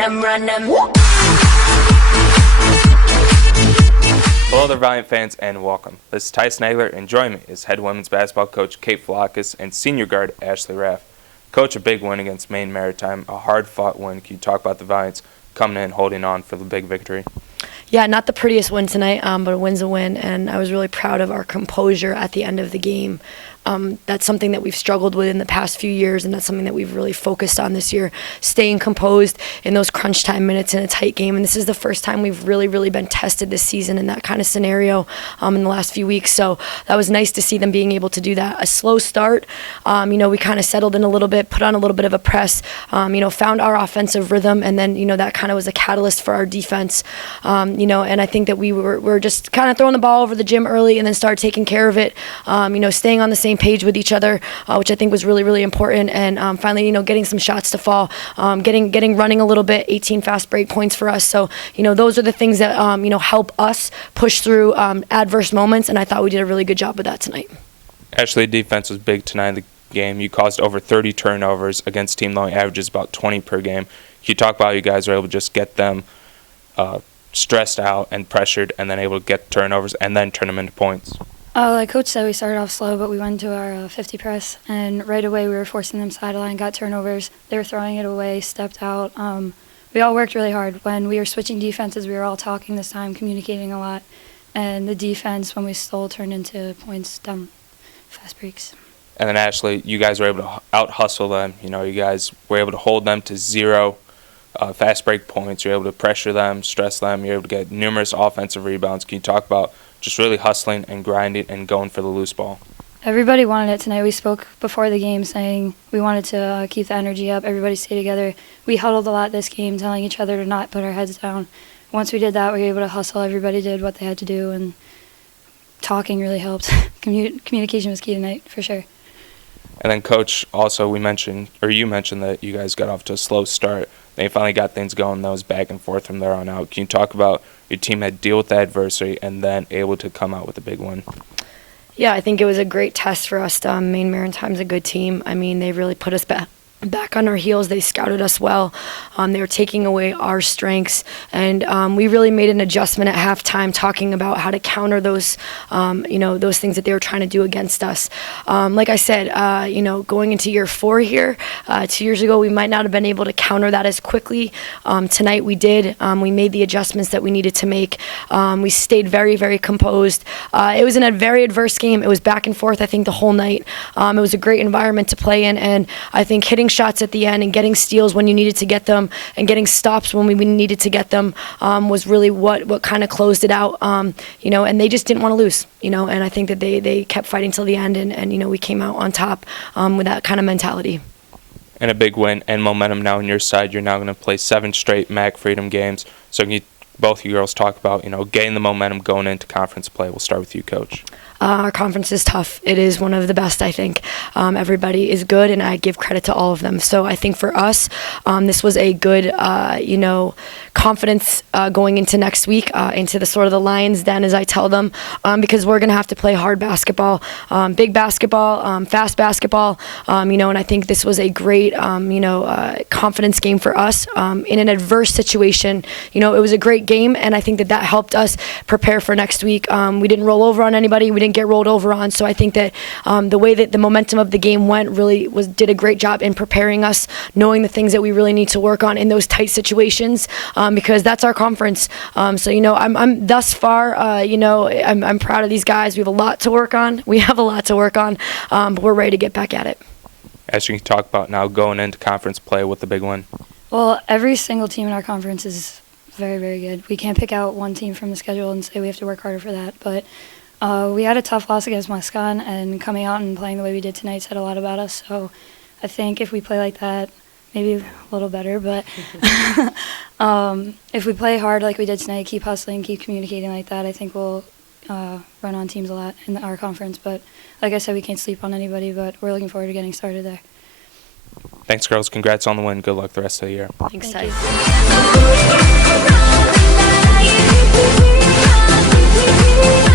run 'em. Hello there, Valiant fans, and welcome. This is Tyson Agler, and joining me is head women's basketball coach Kate Vlahakis and senior guard Ashley Raaf. Coach, a big win against Maine Maritime, a hard-fought win. Can you talk about the Valiants coming in, holding on for the big victory? Yeah, not the prettiest win tonight, but a win's a win, and I was really proud of our composure at the end of the game. That's something that we've struggled with in the past few years, and that's something that we've really focused on this year, staying composed in those crunch time minutes in a tight game. And this is the first time we've really been tested this season in that kind of scenario in the last few weeks. So that was nice to see them being able to do that. A slow start, we kind of settled in a little bit, put on a little bit of a press, found our offensive rhythm, and then, that kind of was a catalyst for our defense. And I think that we were just kind of throwing the ball over the gym early and then started taking care of it, staying on the same page with each other, which I think was really important, and finally, getting some shots to fall, getting running a little bit, 18 fast break points for us. So, those are the things that, help us push through adverse moments, and I thought we did a really good job with that tonight. Ashley, defense was big tonight in the game. You caused over 30 turnovers against a team that only averages about 20 per game. Can you talk about how you guys were able to just get them stressed out and pressured, and then able to get turnovers and then turn them into points? Like Coach said, we started off slow, but we went to our 50 press, and right away we were forcing them sideline, got turnovers. They were throwing it away, stepped out. We all worked really hard. When we were switching defenses, we were all talking this time, communicating a lot, and the defense, when we stole, turned into points down fast breaks. And then Ashley, you guys were able to out-hustle them. You guys were able to hold them to 0 fast break points. You're able to pressure them, stress them. You're able to get numerous offensive rebounds. Can you talk about just really hustling and grinding and going for the loose ball? Everybody wanted it tonight. We spoke before the game saying we wanted to keep the energy up, everybody stay together. We huddled a lot this game, telling each other to not put our heads down. Once we did that, we were able to hustle. Everybody did what they had to do, and talking really helped. Communication was key tonight, for sure. And then, Coach, also you mentioned that you guys got off to a slow start. They finally got things going. That was back and forth from there on out. Can you talk about your team had to deal with the adversity and then able to come out with a big win? Yeah, I think it was a great test for us. Maine Maritime's a good team. I mean, they really put us back on our heels. They scouted us well. They were taking away our strengths, and we really made an adjustment at halftime, talking about how to counter those, those things that they were trying to do against us. Like I said, going into year 4 here, 2 years ago, we might not have been able to counter that as quickly. Tonight we did. We made the adjustments that we needed to make. We stayed very composed. It was in a very adverse game. It was back and forth, I think, the whole night. It was a great environment to play in, and I think hitting shots at the end and getting steals when you needed to get them and getting stops when we needed to get them was really what kind of closed it out, and they just didn't want to lose, and I think that they kept fighting till the end, and we came out on top with that kind of mentality. And a big win and momentum now on your side. You're now going to play 7 straight MAC Freedom games. So can you, both you girls, talk about, getting the momentum going into conference play? We'll start with you, Coach. Our conference is tough. It is one of the best, I think. Everybody is good, and I give credit to all of them. So I think for us, this was a good, confidence going into next week, into the sort of the lion's den, as I tell them, because we're going to have to play hard basketball, big basketball, fast basketball, and I think this was a great, confidence game for us in an adverse situation. It was a great game, and I think that helped us prepare for next week. We didn't roll over on anybody. We didn't get rolled over on. So I think that the way that the momentum of the game went really did a great job in preparing us, knowing the things that we really need to work on in those tight situations, because that's our conference. So I'm thus far, I'm proud of these guys. We have a lot to work on. But we're ready to get back at it. As you can talk about now going into conference play with the big win. Well, every single team in our conference is very good. We can't pick out one team from the schedule and say we have to work harder for that, but we had a tough loss against Muscon, and coming out and playing the way we did tonight said a lot about us. So I think if we play like that, maybe a little better, but if we play hard like we did tonight, keep hustling, keep communicating like that, I think we'll run on teams a lot in our conference. But like I said, we can't sleep on anybody, but we're looking forward to getting started there. Thanks, girls. Congrats on the win. Good luck the rest of the year. Thanks, Thank Tyson. you.